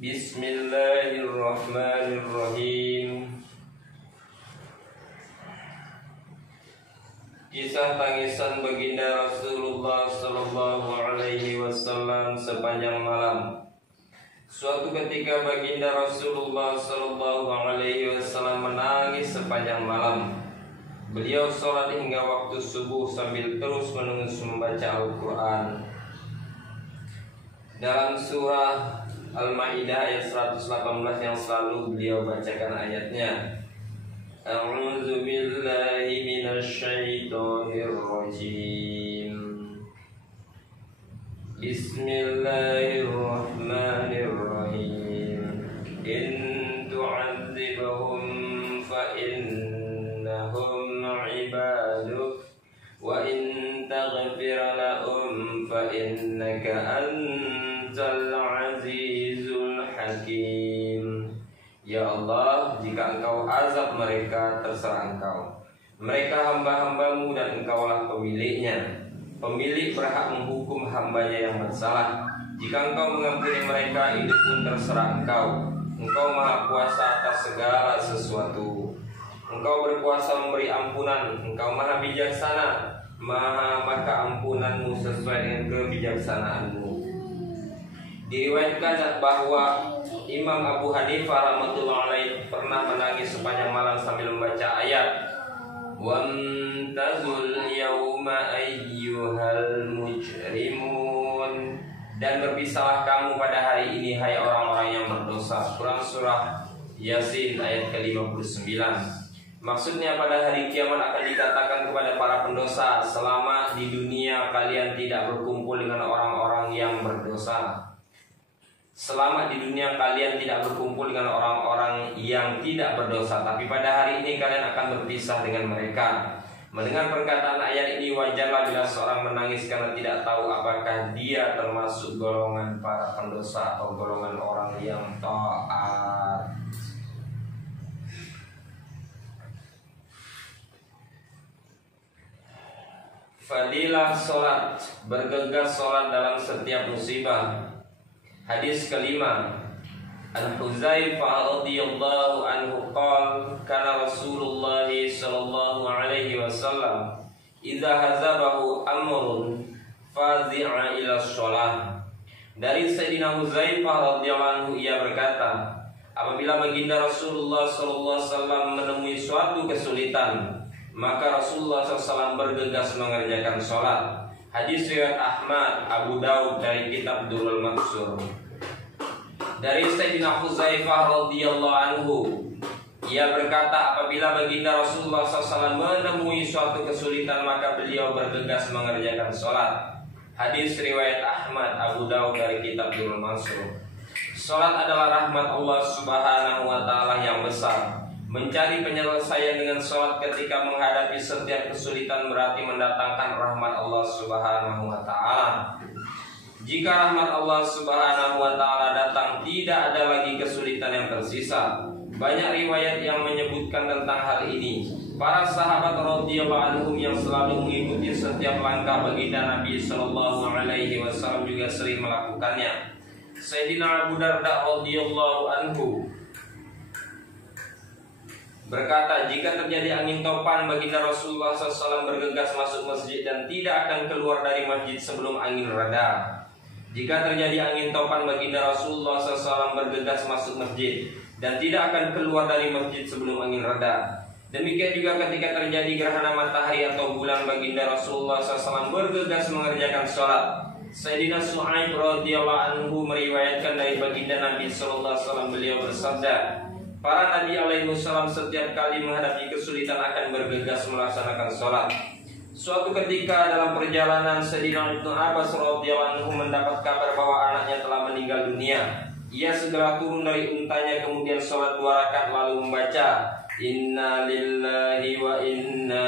Bismillahirrahmanirrahim. Kisah tangisan baginda Rasulullah sallallahu alaihi wasallam sepanjang malam. Suatu ketika baginda Rasulullah sallallahu alaihi wasallam menangis sepanjang malam. Beliau sholat hingga waktu subuh sambil terus menerus membaca Al-Quran. Dalam surah Al-Maidah ayat 118 yang selalu beliau bacakan ayatnya, A'udzu billahi minasyaitonir rajim. Bismillahirrahmanirrahim. In tu'adzibhum fa innahum 'ibaduk wa in taghfir lahum fa innaka antal 'azizul hakim. Ya Allah, jika engkau azab mereka, terserah engkau. Mereka hamba-hambamu dan engkaulah pemiliknya. Pemilik berhak menghukum hambanya yang bersalah. Jika engkau mengampuni mereka, itu pun terserah engkau. Engkau maha kuasa atas segala sesuatu. Engkau berkuasa memberi ampunan. Engkau maha bijaksana. Maka ampunanmu sesuai dengan kebijaksanaanmu. Diriwayatkan bahwa Imam Abu Hanifah rahmatullah alaih pernah menangis sepanjang malam sambil membaca ayat Wamtazul yawma ayyuhal mujrimun, dan berpisahlah kamu pada hari ini hai orang-orang yang berdosa. Quran surah Yasin ayat ke-59. Maksudnya pada hari kiamat akan dikatakan kepada para pendosa, selama di dunia kalian tidak berkumpul dengan orang-orang yang berdosa. Selama di dunia kalian tidak berkumpul dengan orang-orang yang tidak berdosa, tapi pada hari ini kalian akan berpisah dengan mereka. Mendengar perkataan ayat ini, wajarlah bila seorang menangis karena tidak tahu apakah dia termasuk golongan para pendosa atau golongan orang yang taat. Fadilah sholat, bergegas sholat dalam setiap musibah. Hadis kelima, An Hudzaifah radhiyallahu anhu qala kana Rasulullah sallallahu alaihi wasallam idza hazabahu amrun fazi'a ila shalah. Dari Sayyidina Hudzaifah radhiyallahu anhu, ia berkata, apabila baginda Rasulullah sallallahu alaihi wasallam menemui suatu kesulitan, maka Rasulullah SAW bergegas mengerjakan sholat. Hadis riwayat Ahmad, Abu Daud dari kitab Durrul Mansur. Dari Sayyidina Hudzaifah radhiyallahu anhu, ia berkata, apabila baginda Rasulullah SAW menemui suatu kesulitan, maka beliau bergegas mengerjakan sholat. Hadis riwayat Ahmad, Abu Daud dari kitab Durrul Mansur. Sholat adalah rahmat Allah Subhanahu wa Ta'ala yang besar. Mencari penyelesaian dengan sholat ketika menghadapi setiap kesulitan berarti mendatangkan rahmat Allah Subhanahu wa Ta'ala. Jika rahmat Allah Subhanahu wa Ta'ala datang, tidak ada lagi kesulitan yang tersisa. Banyak riwayat yang menyebutkan tentang hal ini. Para sahabat radhiyallahu anhum yang selalu mengikuti setiap langkah baginda Nabi sallallahu alaihi wasallam juga sering melakukannya. Sayyidina Abu Darda radhiyallahu anhu berkata, jika terjadi angin topan, baginda Rasulullah SAW bergegas masuk masjid dan tidak akan keluar dari masjid sebelum angin reda. Jika terjadi angin topan, baginda Rasulullah SAW bergegas masuk masjid dan tidak akan keluar dari masjid sebelum angin reda. Demikian juga ketika terjadi gerhana matahari atau bulan, baginda Rasulullah SAW bergegas mengerjakan sholat. Sayyidina Su'aib radhiyallahu anhu meriwayatkan dari baginda Nabi SAW, beliau bersabda, para Nabi alaihissalam setiap kali menghadapi kesulitan akan bergegas melaksanakan sholat. Suatu ketika dalam perjalanan, Sayyidina Ibnu Abbas radhiyallahu anhu mendapat kabar bahwa anaknya telah meninggal dunia. Ia segera turun dari untanya kemudian sholat 2 rakaat lalu membaca Inna lillahi wa inna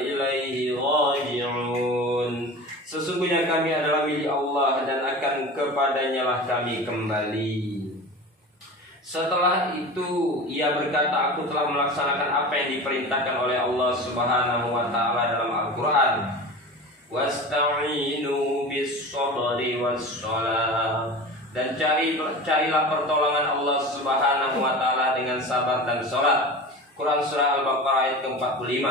ilaihi raji'un. Sesungguhnya kami adalah milik Allah dan akan kepadanya lah kami kembali. Setelah itu ia berkata, aku telah melaksanakan apa yang diperintahkan oleh Allah Subhanahu wa Ta'ala dalam Al-Quran. wasta'inu bis-sabri was-shalah. Dan carilah pertolongan Allah Subhanahu wa taala dengan sabar dan salat. Quran surah Al-Baqarah ayat ke-45.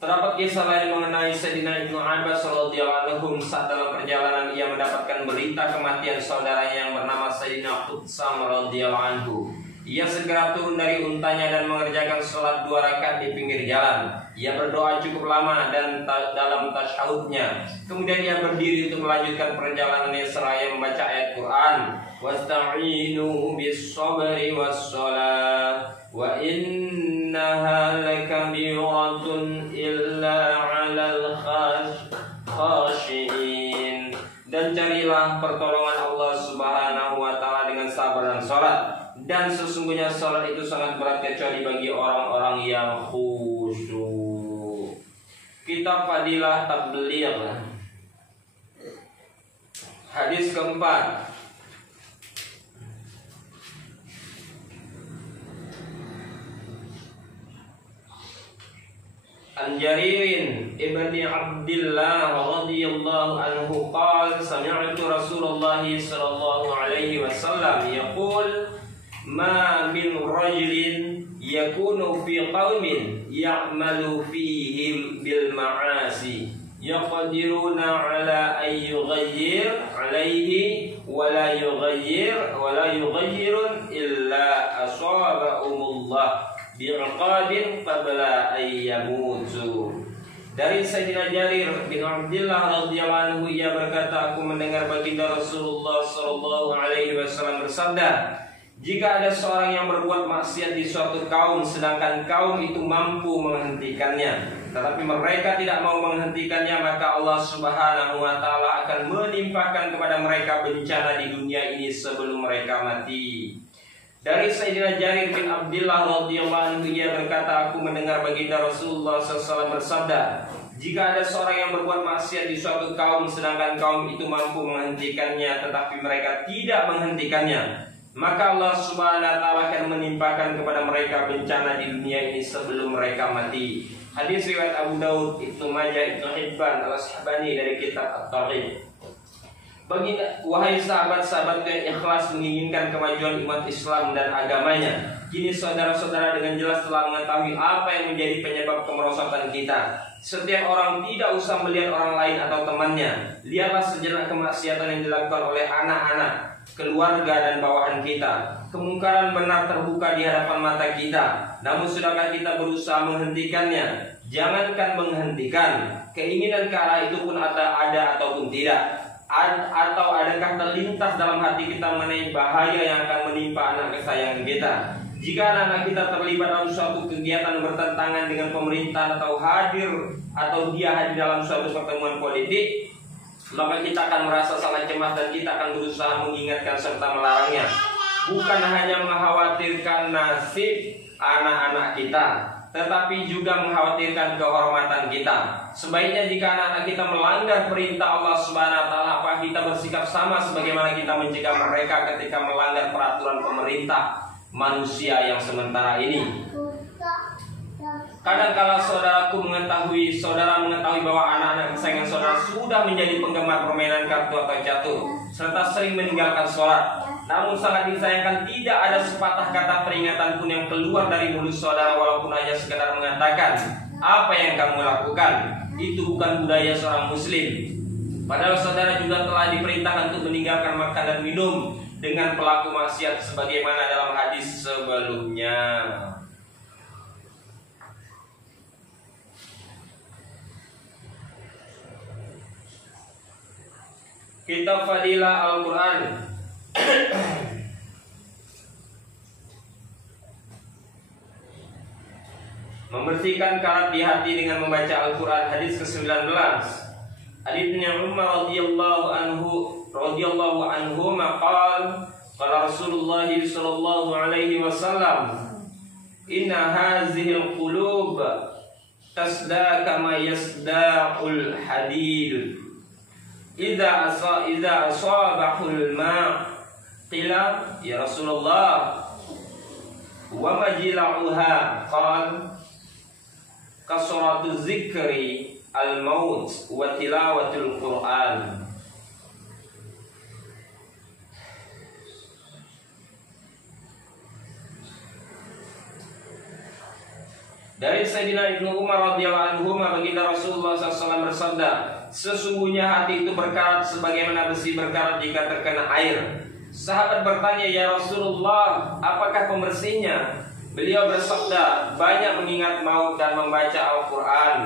Terdapat kisah lain mengenai Sayyidina Ibnu Abbas radhiyallahu anhu saat dalam perjalanan ia mendapatkan berita kematian saudaranya yang bernama Sayyidina Qutsam radhiyallahu anhu. Ia segera turun dari untanya dan mengerjakan sholat 2 rakaat di pinggir jalan. Ia berdoa cukup lama dan dalam tasyahudnya. Kemudian ia berdiri untuk melanjutkan perjalanannya seraya membaca ayat Quran. Wasta'inu bis-sabri was-shalah wa innaha lakabiratun illa 'alal khashiin. Dan carilah pertolongan Allah Subhanahu wa taala dengan sabar dan salat. Dan sesungguhnya salat itu sangat berat kecuali bagi orang-orang yang khusyuk. Kitab Fadilah Tabligh. Hadis keempat. An Jaririn ibni Abdillah radhiyallahu anhu qala sami'tu Rasulullah sallallahu alaihi wasallam yaqul ma min rajulin yakunu fi qaumin ya'malu fihim bil ma'asi yaqdiruna ala an yughayyir alaihi wa la yughayyirun illa asabahumullah bi'aqabin qabla an yamutu. Dari Sayyidina Jarir bin Abdillah radhiyallahu anhu ia berkata, aku mendengar baginda Rasulullah sallallahu alaihi wasallam bersabda, jika ada seorang yang berbuat maksiat di suatu kaum sedangkan kaum itu mampu menghentikannya, tetapi mereka tidak mau menghentikannya, maka Allah Subhanahu wa taala akan menimpakan kepada mereka bencana di dunia ini sebelum mereka mati. Dari Sayyidina Jarir bin Abdillah radhiyallahu anhu ia berkata, aku mendengar baginda Rasulullah SAW bersabda, jika ada seorang yang berbuat maksiat di suatu kaum sedangkan kaum itu mampu menghentikannya tetapi mereka tidak menghentikannya, maka Allah Subhanahu wa taala akan menimpakan kepada mereka bencana di dunia ini sebelum mereka mati. Hadis riwayat Abu Daud, Ibnu Majah, Ibnu Hibban, Al-Ashabani dari kitab At-Tarikh. Wahai sahabat-sahabatku yang ikhlas menginginkan kemajuan umat Islam dan agamanya, kini saudara-saudara dengan jelas telah mengetahui apa yang menjadi penyebab kemerosotan kita. Setiap orang tidak usah melihat orang lain atau temannya. Lihatlah sejenak kemaksiatan yang dilakukan oleh anak-anak, keluarga dan bawahan kita. Kemungkaran benar terbuka di hadapan mata kita. Namun sudahkah kita berusaha menghentikannya? Jangankan menghentikan, keinginan ke arah itu pun ada ataupun tidak. Atau adakah terlintas dalam hati kita mengenai bahaya yang akan menimpa anak kesayangan kita? Jika anak-anak kita terlibat dalam suatu kegiatan bertentangan dengan pemerintah atau dia hadir dalam suatu pertemuan politik, maka kita akan merasa sangat cemas dan kita akan berusaha mengingatkan serta melarangnya. Bukan hanya mengkhawatirkan nasib anak-anak kita, tetapi juga mengkhawatirkan kehormatan kita. Sebaiknya jika anak-anak kita melanggar perintah Allah Subhanahu wa taala, apa kita bersikap sama sebagaimana kita mencegah mereka ketika melanggar peraturan pemerintah manusia yang sementara ini. Kadang-kala saudara mengetahui bahwa anak-anak kesayangan saudara sudah menjadi penggemar permainan kartu atau catur, serta sering meninggalkan sholat. Namun sangat disayangkan tidak ada sepatah kata peringatan pun yang keluar dari mulut saudara, walaupun hanya sekedar mengatakan, apa yang kamu lakukan itu bukan budaya seorang muslim. Padahal saudara juga telah diperintahkan untuk meninggalkan makan dan minum dengan pelaku maksiat sebagaimana dalam hadis sebelumnya. Kitab Fadilah Al-Quran. Membersihkan karat di hati dengan membaca Al-Quran. Hadis ke-19. Ali bin Umar radhiyallahu anhu maqal qala Rasulullah sallallahu alaihi wasallam, inna hazihil qulub tasda kama yasda'ul hadid idza asabahul ma' qila ya Rasulullah wa majila'uha qal kasratu zikri al-maut wa tilawatul Quran. Dari Sayyidina Ibnu Umar radhiyallahu anhu, baginda Rasulullah SAW bersabda, sesungguhnya hati itu berkarat sebagaimana besi berkarat jika terkena air. Sahabat bertanya, ya Rasulullah, apakah pembersihnya? Beliau bersabda, banyak mengingat maut dan membaca Al-Quran.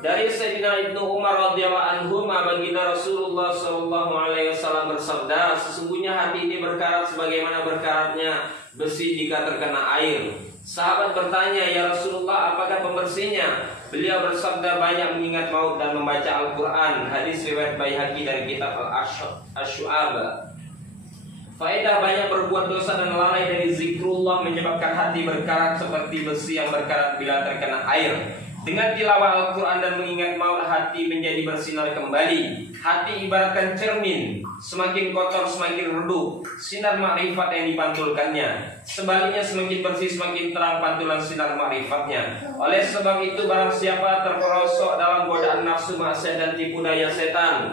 Dari Sayyidina Ibnu Umar radhiyallahu anhu, baginda Rasulullah SAW bersabda, sesungguhnya hati ini berkarat sebagaimana berkaratnya besi jika terkena air. Sahabat bertanya, ya Rasulullah, apakah pembersihnya? Beliau bersabda, banyak mengingat maut dan membaca Al-Quran. Hadis riwayat Baihaqi dari kitab Al-Syu'ab. Faedah banyak berbuat dosa dan lalai dari zikrullah menyebabkan hati berkarat seperti besi yang berkarat bila terkena air. Dengan tilawah Al-Quran dan mengingat maut, hati menjadi bersinar kembali. Hati ibaratkan cermin, semakin kotor semakin redup sinar makrifat yang dipantulkannya. Sebaliknya semakin bersih semakin terang pantulan sinar makrifatnya. Oleh sebab itu, barang siapa terperosok dalam godaan nafsu, maksiat dan tipu daya setan,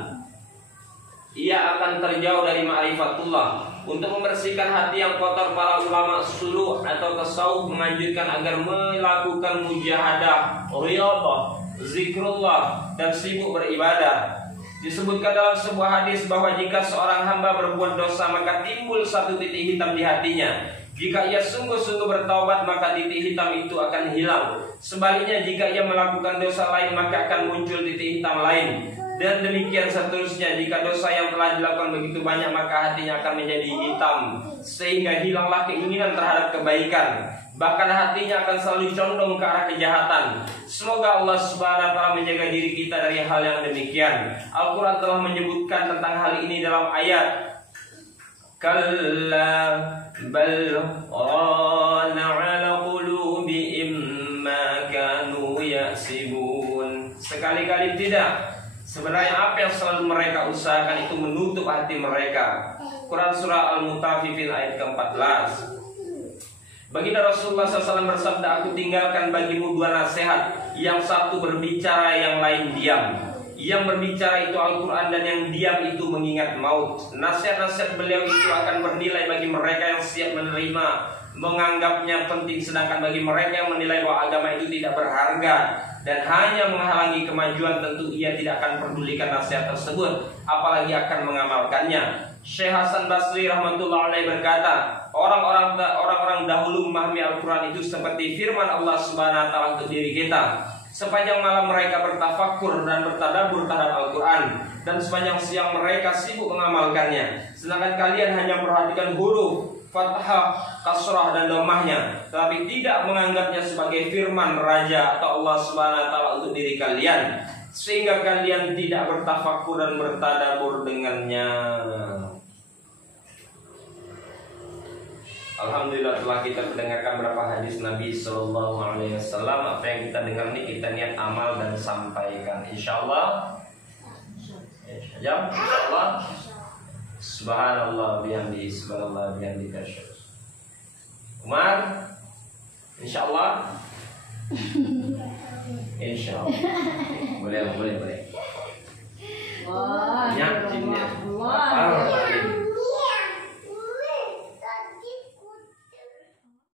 ia akan terjauh dari ma'rifatullah. Untuk membersihkan hati yang kotor, para ulama suluk atau tasawuf menganjurkan agar melakukan mujahadah, riyadhah, zikrullah, dan sibuk beribadah. Disebutkan dalam sebuah hadis bahwa jika seorang hamba berbuat dosa, maka timbul satu titik hitam di hatinya. Jika ia sungguh-sungguh bertaubat, maka titik hitam itu akan hilang. Sebaliknya, jika ia melakukan dosa lain, maka akan muncul titik hitam lain. Dan demikian seterusnya. Jika dosa yang telah dilakukan begitu banyak, maka hatinya akan menjadi hitam, sehingga hilanglah keinginan terhadap kebaikan. Bahkan hatinya akan selalu condong ke arah kejahatan. Semoga Allah Subhanahu wa ta'ala menjaga diri kita dari hal yang demikian. Al-Quran telah menyebutkan tentang hal ini dalam ayat, Kalla bal rana ala qulubihim ma kanu yaksibun. Sekali-kali tidak. Sebenarnya apa yang selalu mereka usahakan itu menutup hati mereka. Quran surah Al-Mutaffifin ayat ke-14. Baginda Rasulullah SAW bersabda, aku tinggalkan bagimu dua nasihat. Yang satu berbicara, yang lain diam. Yang berbicara itu Al-Quran, dan yang diam itu mengingat maut. Nasihat-nasihat beliau itu akan bernilai bagi mereka yang siap menerima, menganggapnya penting. Sedangkan bagi mereka yang menilai bahwa agama itu tidak berharga dan hanya menghalangi kemajuan, tentu ia tidak akan pedulikan nasihat tersebut, apalagi akan mengamalkannya. Syekh Hasan Basri rahmatullah alaih berkata, orang-orang dahulu memahami Al-Quran itu seperti firman Allah Subhanahu wa ta'ala untuk diri kita. Sepanjang malam mereka bertafakur dan bertadabbur terhadap Al-Quran, dan sepanjang siang mereka sibuk mengamalkannya. Sedangkan kalian hanya perhatikan huruf, fathah, kasrah, dan dhammahnya, tetapi tidak menganggapnya sebagai firman Raja atau Allah Subhanahu wa ta'ala untuk diri kalian, sehingga kalian tidak bertafakur dan bertadabbur dengannya. Alhamdulillah telah kita mendengarkan beberapa hadis Nabi Sallallahu Alaihi Wasallam. Apa yang kita dengar ini kita niat amal dan sampaikan. Insyaallah. Insyaallah. Subhanallah bihamdi, subhanallah bihamdi. Umar, insyaallah. Insyaallah. Boleh. Wah.